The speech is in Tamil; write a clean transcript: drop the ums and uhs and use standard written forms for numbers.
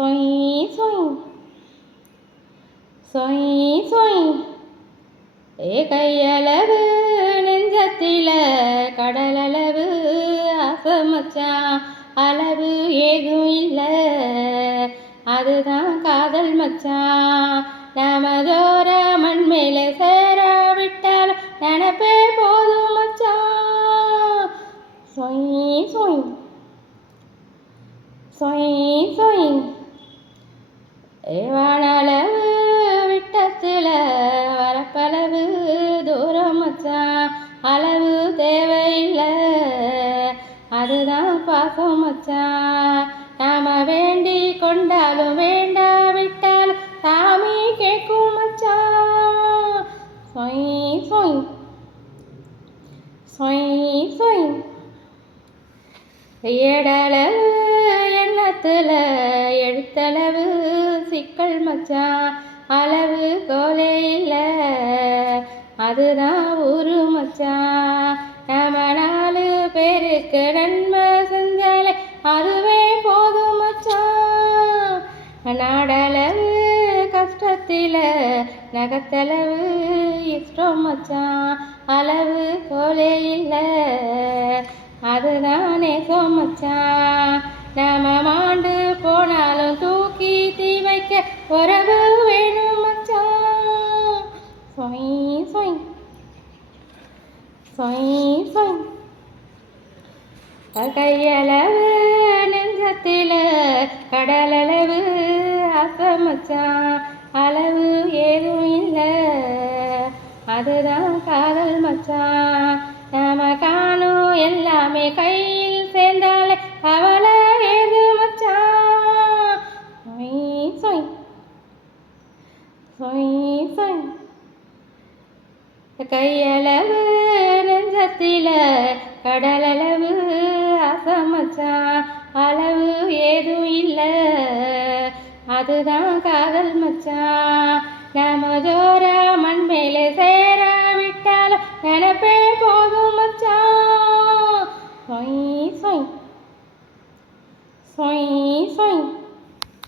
சொய் சொய் சொய் சொய் கையளவு நெஞ்சத்தில கடலளவு ஆசமச்சான் அளவு ஏதும் இல்லை அதுதான் காதல் மச்சான் நமதோர மண் மேலே சேராவிட்டால் நினப்பே போதும் மச்சான் சொய் சொய் சொய் சொய் வானளவு விட்டத்தில் வரப்பளவு தூரம் மச்சான் அளவு தேவையில்லை அதுதான் பாசம் மச்சான் நாம வேண்டி கொண்டாலும் வேண்டாவிட்டாலும் சாமி கேட்கும் மச்சான் சொய் சொய் சொய் சொய் ஏடளவு எண்ணத்தில் எழுத்தளவு சிக்கல் மச்சான் அளவு கோலே இல்லை அதுதான் ஊரு மச்சான் நம்ம 4 பேருக்கு நன்மை செஞ்சாலே அதுவே போதும் மச்சான் நாடளவு கஷ்டத்தில் நகத்தளவு இஷ்டம் மச்சான் அளவு கோலே இல்லை அதுதானே சோமச்சான் நாம மாண்டு போனாலும் தூக்கி தீ வைக்க உறவு வேணும் மச்சான் சொய் சொய் சொய் சொய் கையளவு நெஞ்சத்தில் கடலளவு ஆசமச்சான் அளவு ஏதும் இல்லை அதுதான் காதல் மச்சான் நாம காணும் எல்லாமே கையில் சேர்ந்தாலே அவளை ஏது மச்சான் சொய் சொய் சொய் சொய் கையளவு நெஞ்சத்தில் கடலளவு ஆசமச்சான் அளவு ஏதும் இல்லை அதுதான் காதல் மச்சான் நமதோர மண் மேலே சேராவிட்டாலும் நினப்பே